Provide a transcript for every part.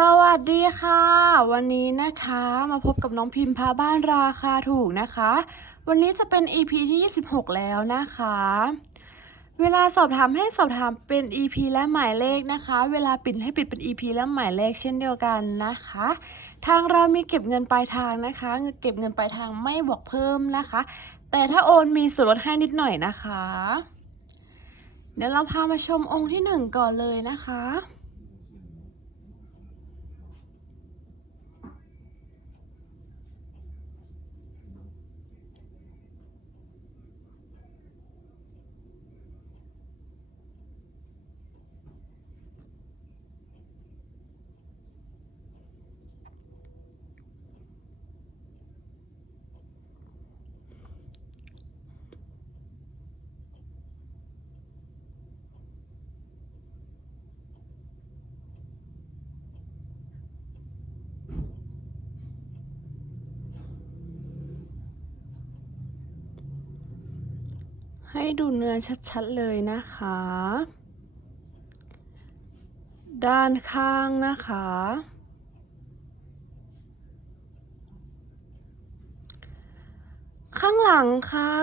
สวัสดีค่ะ วันนี้นะคะมาพบกับน้องพิมพ์พาบ้านราคาถูกนะคะ วันนี้จะเป็น EP ที่ 26 แล้วนะคะ เวลาสอบถามให้สอบถามเป็น EP และหมายเลขนะคะ เวลาปิดให้ปิดเป็น EP และหมายเลขเช่นเดียวกันนะคะ ทางเรามีเก็บเงินปลายทางนะคะเงเก็บเงินปลายทางไม่บวกเพิ่มนะคะ แต่ถ้าโอนมีส่วนลดให้นิดหน่อยนะคะ เดี๋ยวเราพามาชมองค์ที่หนึ่งก่อนเลยนะคะ ให้ดูเนื้อชัดๆเลยนะคะ ด้านข้างนะคะ ข้างหลังค่ะ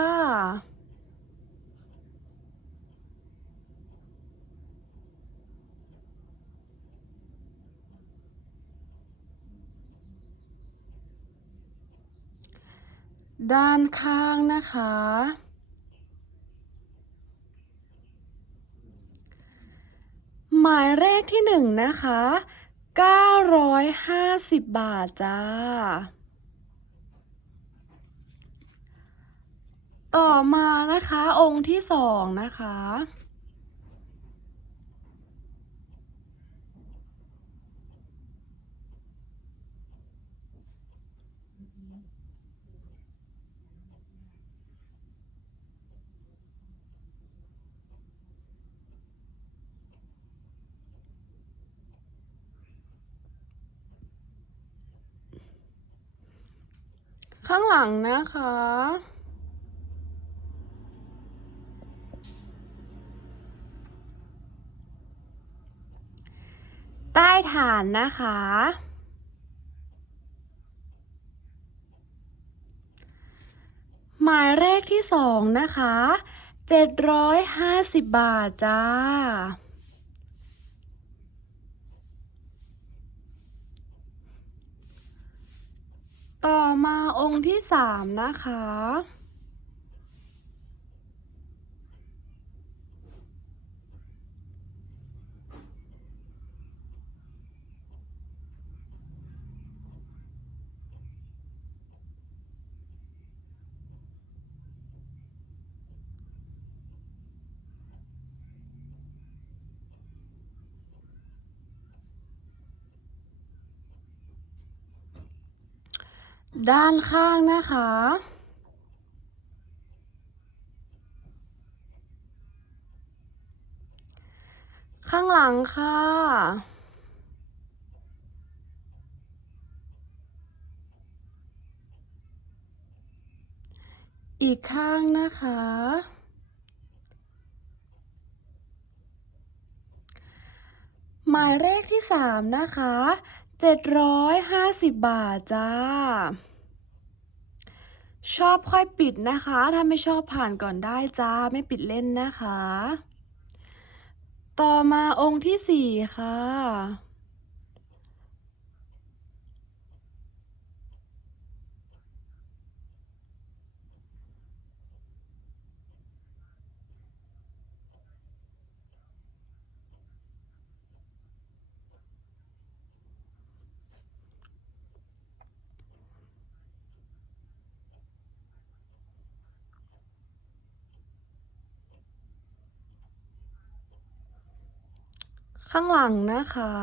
ด้านข้างนะคะ หมายเลขที่หนึ่งนะคะ 950 บาทจ้า ต่อมานะคะองค์ที่สองนะคะ ข้างหลังนะคะ ใต้ฐานนะคะ หมายเลขที่สองนะคะ750บาทจ้า ต่อ มาองค์ที่สามนะคะ ด้านข้างนะคะ ข้างหลังค่ะ อีกข้างนะคะ หมายเลขที่สามนะคะ เจ็ดร้อยห้าสิบบาทจ้า ชอบค่อยปิดนะคะ ถ้าไม่ชอบผ่านก่อนได้จ้า ไม่ปิดเล่นนะคะ ต่อมาองค์ที่สี่ค่ะ ข้างหลังนะคะ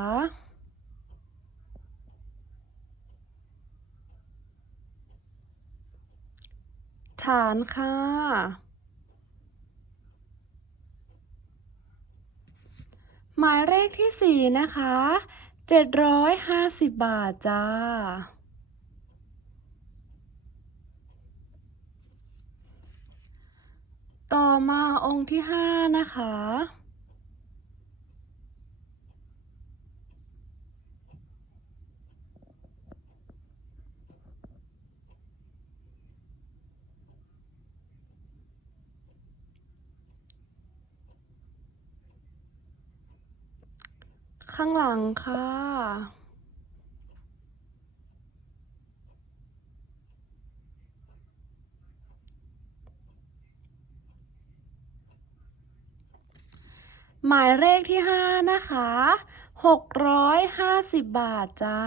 ฐานค่ะ หมายเลขที่สี่นะคะเจ็ดร้อยห้าสิบบาทจ้าต่อมาองค์ที่ห้านะคะ ข้างหลังค่ะ หมายเลขที่ห้านะคะหกร้อยห้าสิบบาทจ้า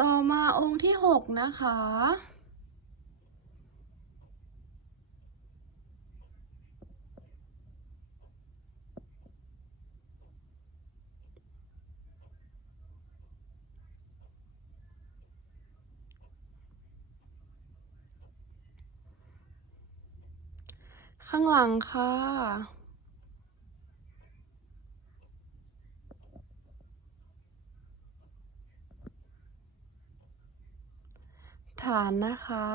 ต่อมาองค์ที่หกนะคะ ข้างหลังค่ะ ฐานนะคะ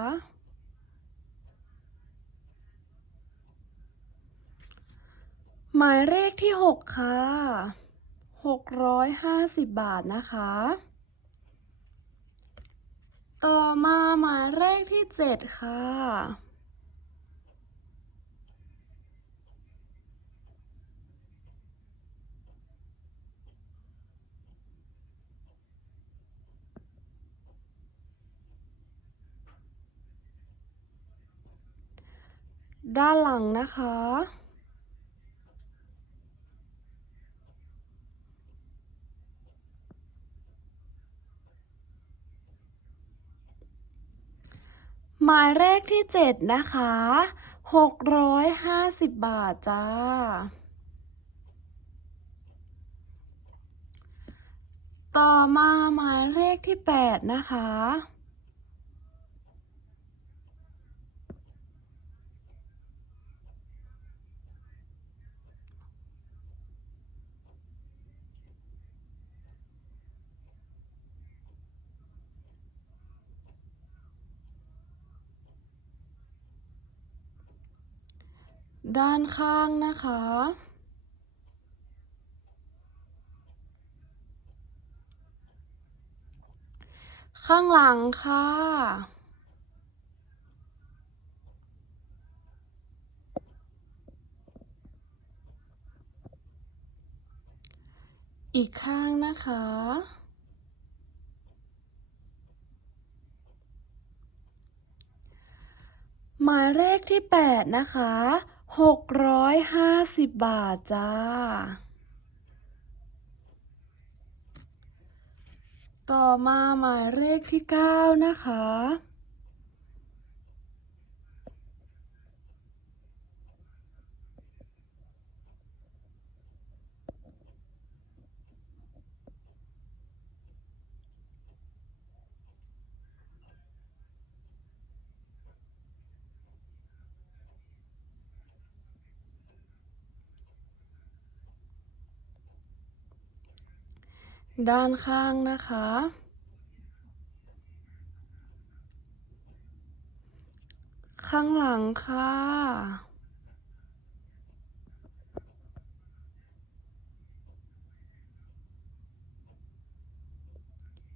หมายเลขที่หกค่ะหกร้อยห้าสิบบาทนะคะ ต่อมาหมายเลขที่เจ็ดค่ะ ด้านหลังนะคะ หมายเลขที่เจ็ดนะคะหกร้อยห้าสิบบาทจ้า ต่อมาหมายเลขที่แปดนะคะ ด้านข้างนะคะ ข้างหลังค่ะ อีกข้างนะคะหมายเลขที่แปดนะคะ หกร้อยห้าสิบบาทจ้า ต่อมาหมายเลขที่เก้านะคะ ด้านข้างนะคะ ข้างหลังค่ะ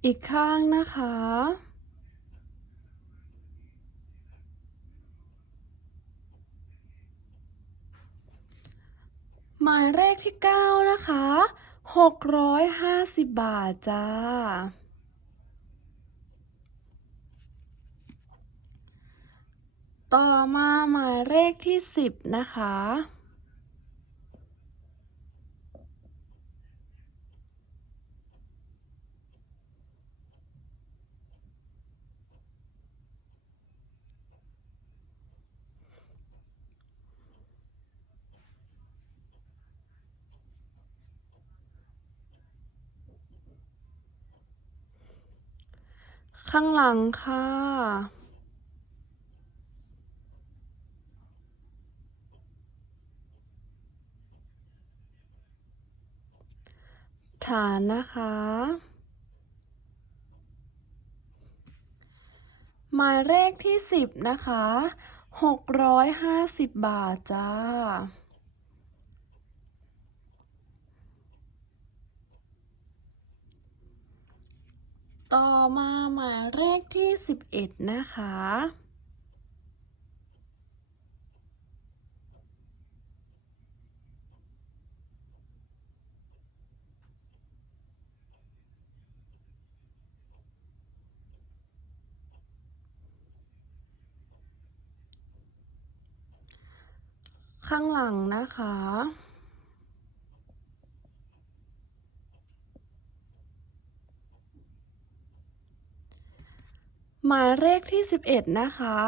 อีกข้างนะคะ หมายเลขที่เก้านะคะ หกร้อยห้าสิบบาทจ้า ต่อมาหมายเลขที่สิบนะคะ ข้างหลังค่ะ ฐานนะคะ หมายเลขที่สิบนะคะหกร้อยห้าสิบบาทจ้า ต่อมาหมายเลขที่ 11 นะคะ ข้างหลังนะคะ หมายเลขที่สิบเอ็ดนะคะ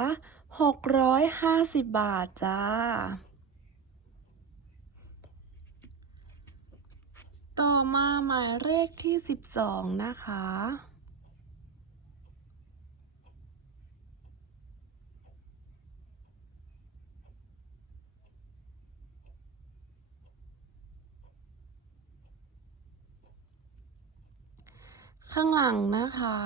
หกร้อยห้าสิบบาทจ้า ต่อมาหมายเลขที่สิบสองนะคะ ข้างหลังนะคะ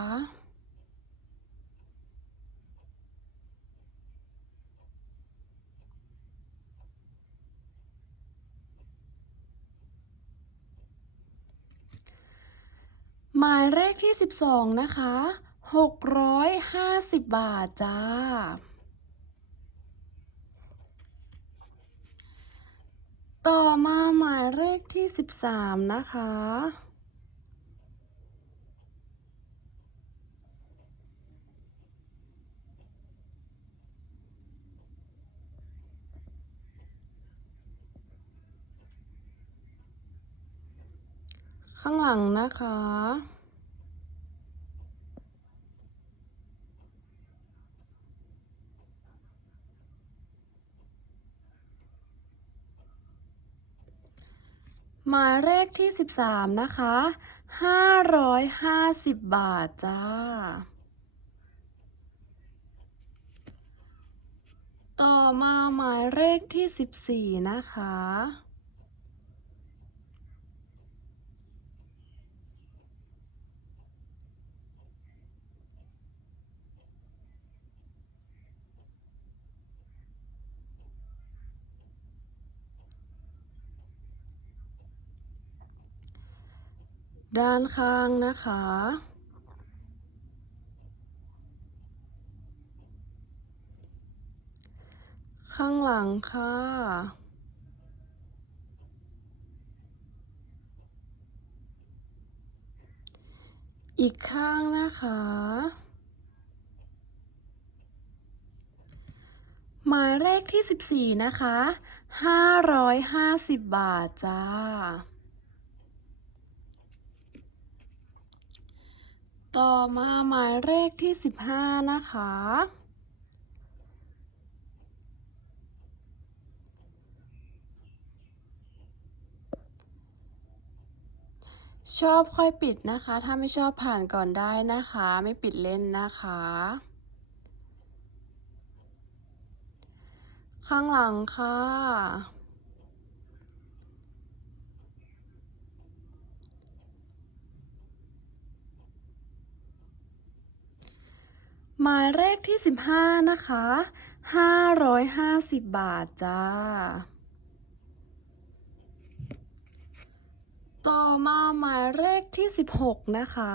หมายเลขที่ 12 นะคะ 650 บาทจ้า ต่อมาหมายเลขที่ 13 นะคะ ข้างหลังนะคะ หมายเลขที่ 13 นะคะ 550 บาทจ้า ต่อมาหมายเลขที่ 14 นะคะ ด้านข้างนะคะ ข้างหลังค่ะ อีกข้างนะคะ หมายเลขที่ 14 นะคะ 550 บาทจ้า ต่อมาหมายเลขที่15นะคะ ชอบค่อยปิดนะคะ ถ้าไม่ชอบผ่านก่อนได้นะคะ ไม่ปิดเล่นนะคะ ข้างหลังค่ะ หมายเลขที่ 15 นะคะ 550 บาทจ้า ต่อมาหมายเลขที่ 16 นะคะ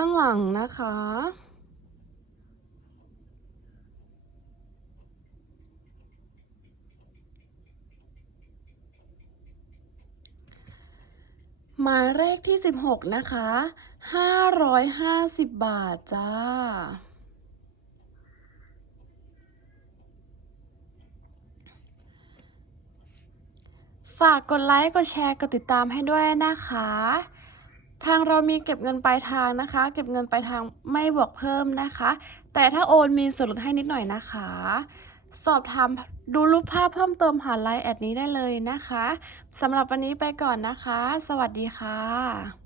ข้างหลังนะคะ หมายเลขที่ 16 นะคะ 550 บาทจ้าฝากกดไลค์ กดแชร์ กดติดตามให้ด้วยนะคะ ทางเรามีเก็บเงินปลายทางนะคะ เก็บเงินปลายทางไม่บวกเพิ่มนะคะ แต่ถ้าโอนมีส่วนลดให้นิดหน่อยนะคะ สอบถามดูรูปภาพเพิ่มเติมผ่านไลน์แอดนี้ได้เลยนะคะสำหรับวันนี้ไปก่อนนะคะ สวัสดีค่ะ